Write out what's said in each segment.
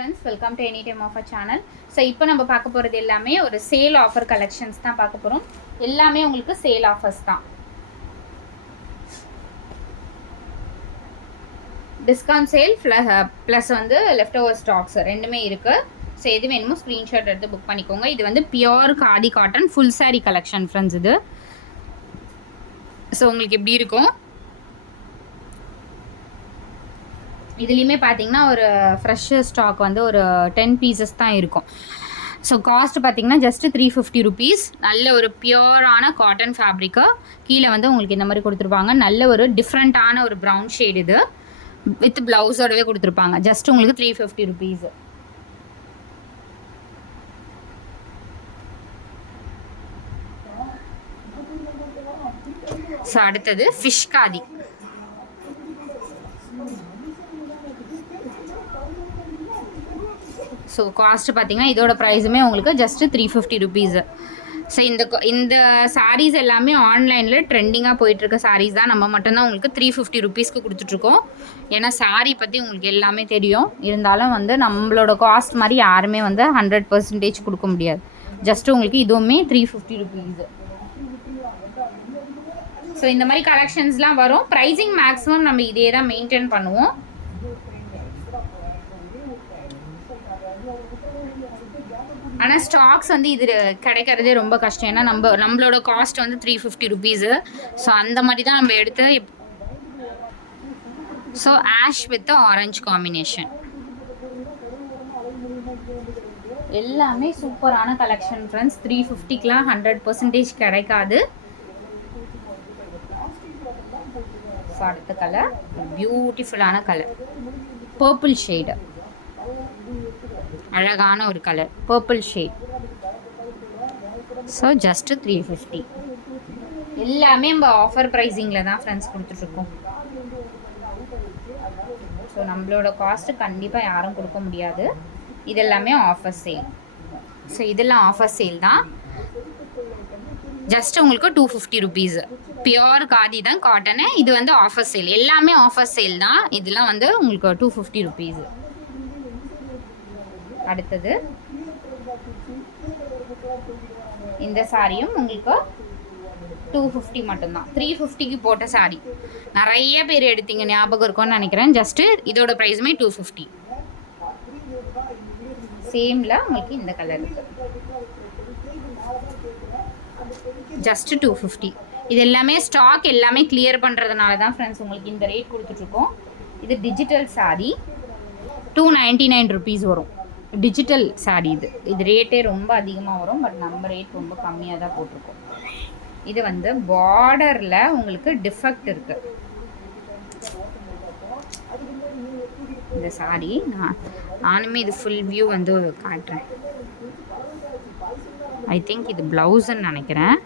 Friends, welcome to any time offer channel. So இப்போ நம்ம பார்க்க போகிறது எல்லாமே ஒரு சேல் ஆஃபர் கலெக்ஷன்ஸ் தான் பார்க்க போகிறோம். எல்லாமே உங்களுக்கு சேல் ஆஃபர்ஸ் தான். டிஸ்கவுண்ட் சேல் ப்ளஸ் வந்து லெஃப்ட் ஓவர் ஸ்டாக்ஸ் ரெண்டுமே இருக்குது. ஸோ எது வேணுமோ ஸ்க்ரீன்ஷாட் எடுத்து புக் பண்ணிக்கோங்க. இது வந்து pure khadi cotton full sari collection friends. இது ஸோ உங்களுக்கு எப்படி இருக்கும், இதுலேயுமே பார்த்தீங்கன்னா ஒரு ஃப்ரெஷ் ஸ்டாக் வந்து ஒரு 10 பீசஸ் தான் இருக்கும். ஸோ காஸ்ட் பார்த்தீங்கன்னா ஜஸ்ட் 350 ருபீஸ். நல்ல ஒரு பியோரான காட்டன் ஃபேப்ரிக்கு கீழே வந்து உங்களுக்கு இந்த மாதிரி கொடுத்துருப்பாங்க. நல்ல ஒரு டிஃப்ரெண்ட்டான ஒரு ப்ரௌன் ஷேட், இது வித் ப்ளவுஸோடவே கொடுத்துருப்பாங்க. ஜஸ்ட் உங்களுக்கு 350 ருபீஸ். ஸோ அடுத்தது ஃபிஷ் காதி. ஸோ காஸ்ட்டு பார்த்தீங்கன்னா இதோட ப்ரைஸுமே உங்களுக்கு ஜஸ்ட்டு 350 ருபீஸு. ஸோ இந்த சாரீஸ் எல்லாமே ஆன்லைனில் ட்ரெண்டிங்காக போயிட்டுருக்க சாரீஸ் தான். நம்ம மட்டும்தான் உங்களுக்கு 350 ருபீஸ்க்கு கொடுத்துட்ருக்கோம். ஏன்னா சாரீ பற்றி உங்களுக்கு எல்லாமே தெரியும். இருந்தாலும் வந்து நம்மளோட காஸ்ட் மாதிரி யாருமே வந்து 100% கொடுக்க முடியாது. ஜஸ்ட்டு உங்களுக்கு இதுவுமே 350 ருபீஸு. ஸோ இந்த மாதிரி கலெக்ஷன்ஸ்லாம் வரும். ப்ரைஸிங் மேக்ஸிமம் நம்ம இதே தான் மெயின்டைன் பண்ணுவோம். ஆனால் ஸ்டாக்ஸ் வந்து இது கிடைக்கிறதே ரொம்ப கஷ்டம். ஏன்னா நம்மளோட காஸ்ட் வந்து 350 ருபீஸு. ஸோ அந்த மாதிரி தான் நம்ம எடுத்து. So ash with orange combination எல்லாமே சூப்பரான கலெக்ஷன் ஃப்ரெண்ட்ஸ். 350க்குலாம் 100% கிடைக்காது. ஸோ அடுத்த கலர் பியூட்டிஃபுல்லான கலர் பர்பிள் ஷேடு, அழகான ஒரு colour purple shade. So just 350. எல்லாமே நம்ம ஆஃபர் ப்ரைஸிங்கில் தான் ஃப்ரெண்ட்ஸ் கொடுத்துட்ருக்கோம். ஸோ நம்மளோட காஸ்ட்டு கண்டிப்பாக யாரும் கொடுக்க முடியாது. இதெல்லாமே ஆஃபர் சேல். ஸோ இதெல்லாம் ஆஃபர் சேல் தான். ஜஸ்ட் உங்களுக்கு 250 ருபீஸு. பியோர் காதி தான் காட்டனு. இது வந்து ஆஃபர் சேல். எல்லாமே ஆஃபர் சேல் தான். இதெல்லாம் வந்து உங்களுக்கு 250 ருபீஸு. அடுத்தது இந்த சாரியும் உங்களுக்கு 250 மட்டும்தான். 350க்கு போட்ட சாரி நிறைய பேர் எடுத்தீங்க, ஞாபகம் இருக்கும்னு நினைக்கிறேன். ஜஸ்ட்டு இதோட ப்ரைஸுமே 250. சேமில் உங்களுக்கு இந்த கலர் இருக்குது. ஜஸ்ட்டு 250. இது எல்லாமே ஸ்டாக் எல்லாமே கிளியர் பண்ணுறதுனால தான் ஃப்ரெண்ட்ஸ் உங்களுக்கு இந்த ரேட் கொடுத்துட்ருக்கோம். இது டிஜிட்டல் சாரி 299 ருபீஸ் வரும். டிஜிட்டல் சாரி இது ரேட்டே ரொம்ப அதிகமாக வரும். பட் நம்ம ரேட் ரொம்ப கம்மியாக தான் போட்டிருக்கோம். இது வந்து பார்டரில் உங்களுக்கு டிஃபெக்ட் இருக்குது. இந்த சாரி நானுமே இது ஃபுல் வியூ வந்து காட்டுறேன். ஐ திங்க் இது ப்ளவுஸுன்னு நினைக்கிறேன்.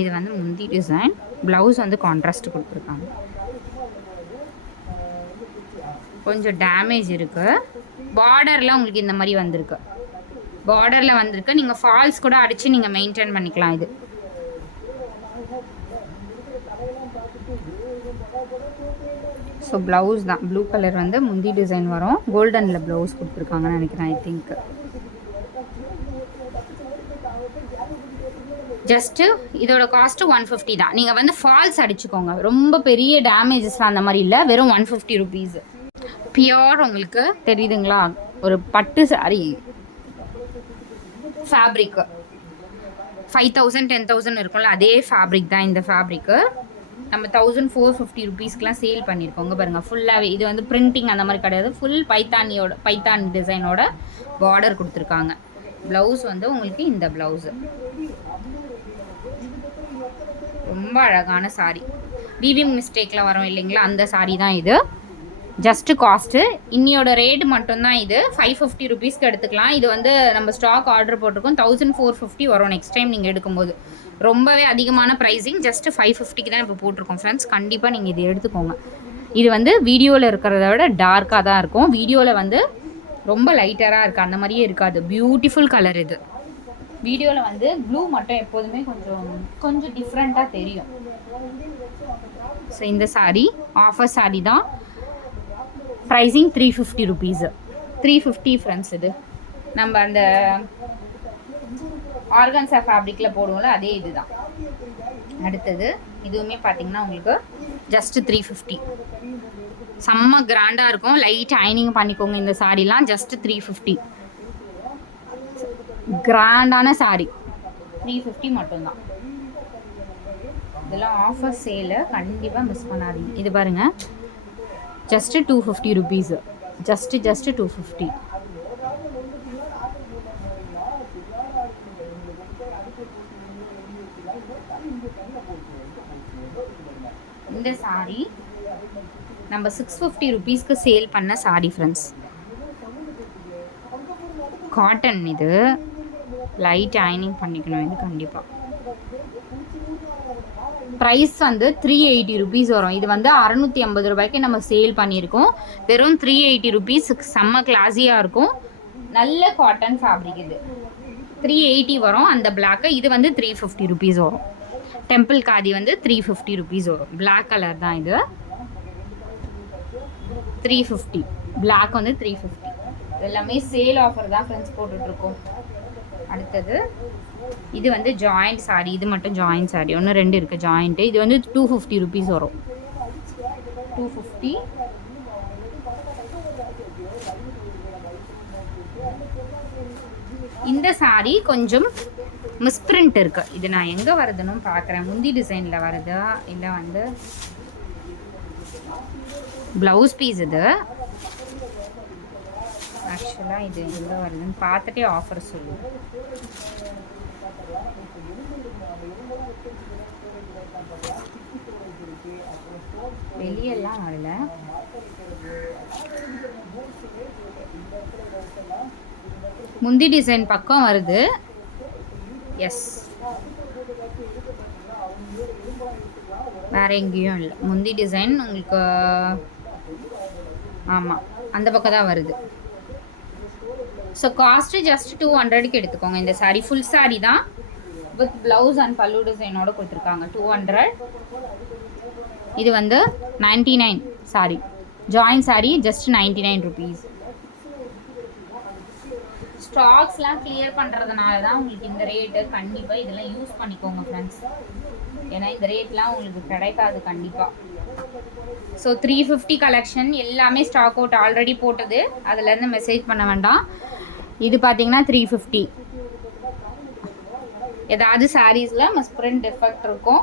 இது வந்து முந்தி டிசைன், ப்ளவுஸ் வந்து கான்ட்ராஸ்ட் கொடுத்துருக்காங்க. கொஞ்சம் டேமேஜ் இருக்குது. பார்டரில் உங்களுக்கு இந்த மாதிரி வந்திருக்கு. பார்டரில் வந்திருக்கு. நீங்கள் ஃபால்ஸ் கூட அடித்து நீங்கள் மெயின்டைன் பண்ணிக்கலாம். இது ஸோ ப்ளவுஸ் தான் ப்ளூ கலர் வந்து முந்தி டிசைன் வரும். கோல்டனில் ப்ளவுஸ் கொடுத்துருக்காங்கன்னு நினைக்கிறேன். ஐ திங்க் ஜஸ்ட்டு இதோட காஸ்ட்டு 150 தான். நீங்கள் வந்து ஃபால்ஸ் அடிச்சுக்கோங்க. ரொம்ப பெரிய டேமேஜஸ்லாம் அந்த மாதிரி இல்லை. வெறும் 150 ருபீஸ். பியோர் உங்களுக்கு தெரியுதுங்களா, ஒரு பட்டு சாரி ஃபேப்ரிக்கு 5000 10,000 இருக்கும்ல, அதே ஃபேப்ரிக் தான் இந்த ஃபேப்ரிக்கு. நம்ம 1450 ருபீஸ்க்கெலாம் சேல் பண்ணியிருக்கோங்க. பாருங்கள் ஃபுல்லாகவே இது வந்து பிரிண்டிங் அந்த மாதிரி கிடையாது. ஃபுல் பைத்தான் டிசைனோட பார்டர் கொடுத்துருக்காங்க. ப்ளவுஸ் வந்து உங்களுக்கு இந்த ப்ளவுஸு ரொம்ப அழகான சாரி. வீவிங் மிஸ்டேக்கில் வரும் இல்லைங்களா, அந்த சாரி தான் இது. ஜஸ்ட்டு காஸ்ட்டு இன்னியோட ரேட் மட்டும்தான். இது 550 ருபீஸ்க்கு எடுத்துக்கலாம். இது வந்து நம்ம ஸ்டாக் ஆர்டர் போட்டிருக்கோம். 1450 வரும் நெக்ஸ்ட் டைம் நீங்கள் எடுக்கும்போது. ரொம்பவே அதிகமான ப்ரைஸிங். ஜஸ்ட்டு 550க்கு தான் இப்போ போட்டிருக்கோம் ஃப்ரெண்ட்ஸ். கண்டிப்பாக நீங்கள் இது எடுத்துக்கோங்க. இது வந்து வீடியோவில் இருக்கிறத விட டார்க்காக தான் இருக்கும். வீடியோவில் வந்து ரொம்ப லைட்டராக இருக்குது, அந்த மாதிரியே இருக்காது. பியூட்டிஃபுல் கலர் இது. வீடியோவில் வந்து ப்ளூ மட்டும் எப்போதுமே கொஞ்சம் டிஃப்ரெண்ட்டாக தெரியும். ஸோ இந்த சாரீ ஆஃபர் சாரீ தான். Pricing 350 rupees. 350 ஃப்ரெண்ட்ஸ். இது நம்ம அந்த ஆர்கன்ஸா ஃபேப்ரிக்கில் போடுவோம்ல, அதே இதுதான். அடுத்தது இதுவுமே பார்த்தீங்கன்னா உங்களுக்கு ஜஸ்ட் 350. செம்ம கிராண்டாக இருக்கும். லைட் அயனிங் பண்ணிக்கோங்க இந்த சாரீலாம். ஜஸ்ட் 350. கிராண்டான சாரீ 350 மட்டும்தான். இதெல்லாம் ஆஃபர் சேலு, கண்டிப்பாக மிஸ் பண்ணாதீங்க. இது பாருங்கள், ஜஸ்ட்டு 250 ருபீஸு. ஜஸ்ட்டு 250. இந்த சாரீ நம்ம 650 ருபீஸ்க்கு சேல் பண்ண சாரீ ஃப்ரெண்ட்ஸ். காட்டன். இது லைட் அயனிங் பண்ணிக்கணும் இது கண்டிப்பாக. ப்ரைஸ் வந்து 380 ருபீஸ் வரும். இது வந்து 650 ரூபாய்க்கு நம்ம சேல் பண்ணியிருக்கோம். வெறும் 380 ருபீஸ். செம்ம கிளாஸியாக இருக்கும். நல்ல காட்டன் ஃபேப்ரிக். இது 380 வரும் அந்த பிளாக்கு. இது வந்து 350 ருபீஸ் வரும். டெம்பிள் காதி வந்து 350 ருபீஸ் வரும். பிளாக் கலர் தான் இது. 350. பிளாக் வந்து 350. எல்லாமே சேல் ஆஃபர் தான் ஃப்ரெண்ட்ஸ் போட்டுட்ருக்கோம். அடுத்தது இது வந்து ஜாயிண்ட் சாரீ. இது மட்டும் ஜாயிண்ட் சாரீ. ஒன்று 2 இருக்குது ஜாயிண்ட்டு. இது வந்து 250 ருபீஸ் வரும். 250. இந்த சாரீ கொஞ்சம் மிஸ்பிரிண்ட் இருக்குது. இது நான் எங்கே வருதுன்னு பார்க்குறேன். முந்தி டிசைனில் வருதா இல்லை வந்து ப்ளவுஸ் பீஸ். இது ஆக்சுவலாக இது எங்கே வருதுன்னு பார்த்துட்டே ஆஃபர் சொல்லுவோம். வெளியெல்லாம் வரல. முந்தி டிசைன் பக்கம் வருது. எஸ், வேற எங்கேயும் இல்லை. முந்தி டிசைன் உங்களுக்கு ஆமாம் அந்த பக்கம் தான் வருது. ஸோ காஸ்ட்டு ஜஸ்ட் 200க்கு எடுத்துக்கோங்க. இந்த சாரீ ஃபுல் சாரீ தான், வித் ப்ளவுஸ் அண்ட் பல்லு டிசைனோட கொடுத்துருக்காங்க. 200. இது வந்து 99 sari. Join sari just 99 rupees. ஸ்டாக்ஸ்லாம் கிளியர் பண்ணுறதுனால தான் உங்களுக்கு இந்த ரேட்டு. கண்டிப்பாக இதெல்லாம் யூஸ் பண்ணிக்கோங்க ஃப்ரெண்ட்ஸ். ஏன்னா இந்த ரேட்லாம் உங்களுக்கு கிடைக்காது கண்டிப்பாக. ஸோ 350 கலெக்ஷன் எல்லாமே ஸ்டாக் அவுட் ஆல்ரெடி போட்டது. அதுலேருந்து மெசேஜ் பண்ண வேண்டாம். இது பார்த்தீங்கன்னா 350. ஏதாவது சாரீஸில் மிஸ்பிரிண்ட் டிஃபெக்ட் இருக்கும்.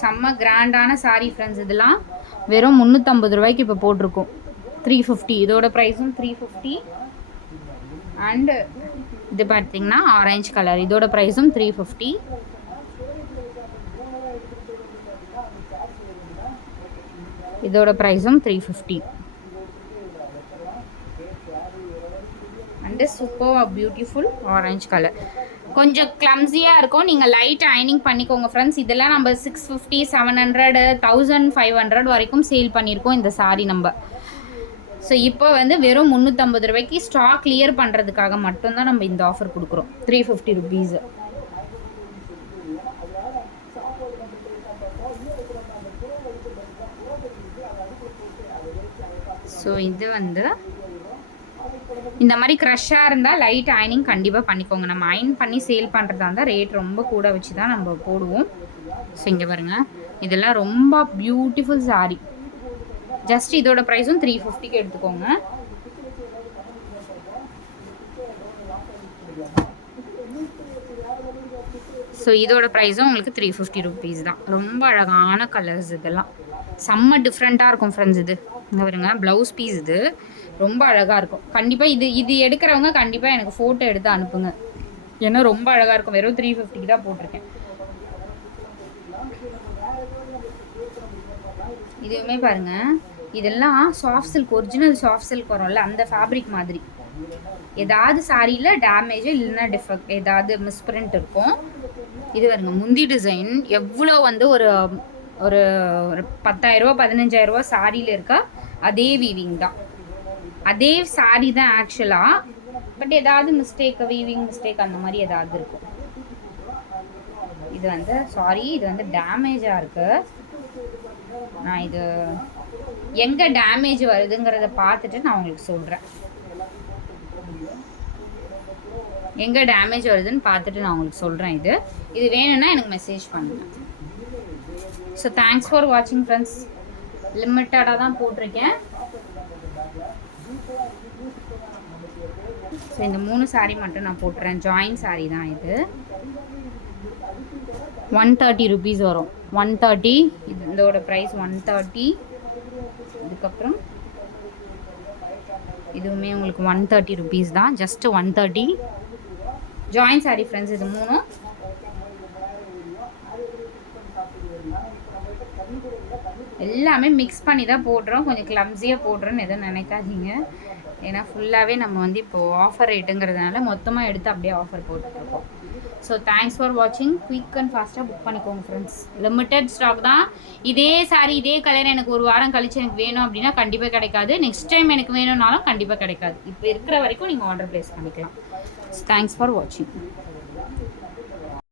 செம்ம கிராண்டான சாரீ ஃப்ரெண்ட்ஸ். இதெல்லாம் வெறும் 350 ரூபாய்க்கு இப்போ போட்டிருக்கோம். 350. இதோட ப்ரைஸும் 350. அண்டு இது பார்த்தீங்கன்னா ஆரஞ்சு கலர். இதோட ப்ரைஸும் 350. இதோட ப்ரைஸும் 350. And super beautiful orange colour. கொஞ்சம் கிளம்ஸியாக இருக்கும். நீங்கள் லைட் அயனிங் பண்ணிக்கோங்க ஃப்ரெண்ட்ஸ். இதெல்லாம் நம்ம 650, 700, 1500 வரைக்கும் சேல் பண்ணியிருக்கோம் இந்த சாரீ நம்ம. ஸோ இப்போ வந்து வெறும் 350 ரூபாய்க்கு ஸ்டாக் கிளியர் பண்ணுறதுக்காக மட்டும்தான் நம்ம இந்த ஆஃபர் கொடுக்குறோம். 350 ருபீஸு. ஸோ இது வந்து இந்த மாதிரி க்ரஷ்ஷாக இருந்தால் லைட் அயனிங் கண்டிப்பாக பண்ணிக்கோங்க. நம்ம அயன் பண்ணி சேல் பண்ணுறதா இருந்தால் ரேட் ரொம்ப கூட வச்சு தான் நம்ம போடுவோம். ஸோ இங்கே பாருங்கள், இதெல்லாம் ரொம்ப பியூட்டிஃபுல் சாரீ. ஜஸ்ட் இதோட ப்ரைஸும் 350க்கு எடுத்துக்கோங்க. ஸோ இதோட ப்ரைஸும் உங்களுக்கு 350 ருபீஸ் தான். ரொம்ப அழகான கலர்ஸ். இதெல்லாம் செம்ம டிஃப்ரெண்ட்டாக இருக்கும் ஃப்ரெண்ட்ஸ். இது இங்கே வருங்க, ப்ளவுஸ் பீஸ். இது ரொம்ப அழகாக இருக்கும். கண்டிப்பாக இது எடுக்கிறவங்க கண்டிப்பாக எனக்கு ஃபோட்டோ எடுத்து அனுப்புங்க. ஏன்னா ரொம்ப அழகாக இருக்கும். வெறும் 350க்கு தான் போட்டிருக்கேன். இதுவுமே பாருங்கள், இதெல்லாம் soft silk, original soft silk வரும்ல அந்த ஃபேப்ரிக் மாதிரி. ஏதாவது சாரியில் டேமேஜ் இல்லைன்னா டிஃபெக்ட் ஏதாவது மிஸ்பிரிண்ட் இருக்கும். இது வருங்க, முந்தி டிசைன் எவ்வளோ வந்து ஒரு ஒரு 10,000 15,000 சாரியில் இருக்கா அதே வீவிங் தான். அதே சாரி தான் ஆக்சுவலாக. பட் ஏதாவது மிஸ்டேக், வீவிங் மிஸ்டேக் அந்த மாதிரி ஏதாவது இருக்கும். இது வந்து சாரி, இது வந்து டேமேஜாக இருக்குது. நான் இது எங்கே டேமேஜ் வருதுங்கிறத பார்த்துட்டு நான் உங்களுக்கு சொல்கிறேன். எங்கே டேமேஜ் வருதுன்னு பார்த்துட்டு நான் உங்களுக்கு சொல்கிறேன். இது வேணும்னா எனக்கு மெசேஜ் பண்ணுங்கள். ஸோ தேங்க்ஸ் ஃபார் வாட்சிங் ஃப்ரெண்ட்ஸ். லிமிட்டடாக தான் போட்டிருக்கேன். ஸோ இந்த 3 சாரீ மட்டும் நான் போட்டுறேன். ஜாயின் சாரீ தான் இது. 130 ருபீஸ் வரும். 130. இதோட ப்ரைஸ் 130. இதுக்கப்புறம் இதுவுமே உங்களுக்கு 130 ருபீஸ் தான். Just 130 join sari friends. இது 3 எல்லாமே மிக்ஸ் பண்ணி தான் போடுறோம். கொஞ்சம் கிளம்ஸியாக போடுறோன்னு எதுவும் நினைக்காதீங்க. ஏன்னா ஃபுல்லாகவே நம்ம வந்து இப்போது ஆஃபர் ரேட்டுங்கிறதுனால மொத்தமாக எடுத்து அப்படியே ஆஃபர் போட்டுருக்கோம். ஸோ தேங்க்ஸ் ஃபார் வாட்சிங். குயிக் அண்ட் ஃபாஸ்ட்டாக புக் பண்ணிக்கோங்க ஃப்ரெண்ட்ஸ். லிமிட்டட் ஸ்டாக் தான். இதே சாரீ இதே கலர் எனக்கு ஒரு வாரம் கழிச்சு எனக்கு வேணும் அப்படின்னா கண்டிப்பாக கிடைக்காது. நெக்ஸ்ட் டைம் எனக்கு வேணும்னாலும் கண்டிப்பாக கிடைக்காது. இப்போ இருக்கிற வரைக்கும் நீங்கள் ஆர்டர் ப்ளேஸ் பண்ணிக்கலாம். தேங்க்ஸ் ஃபார் வாட்சிங்.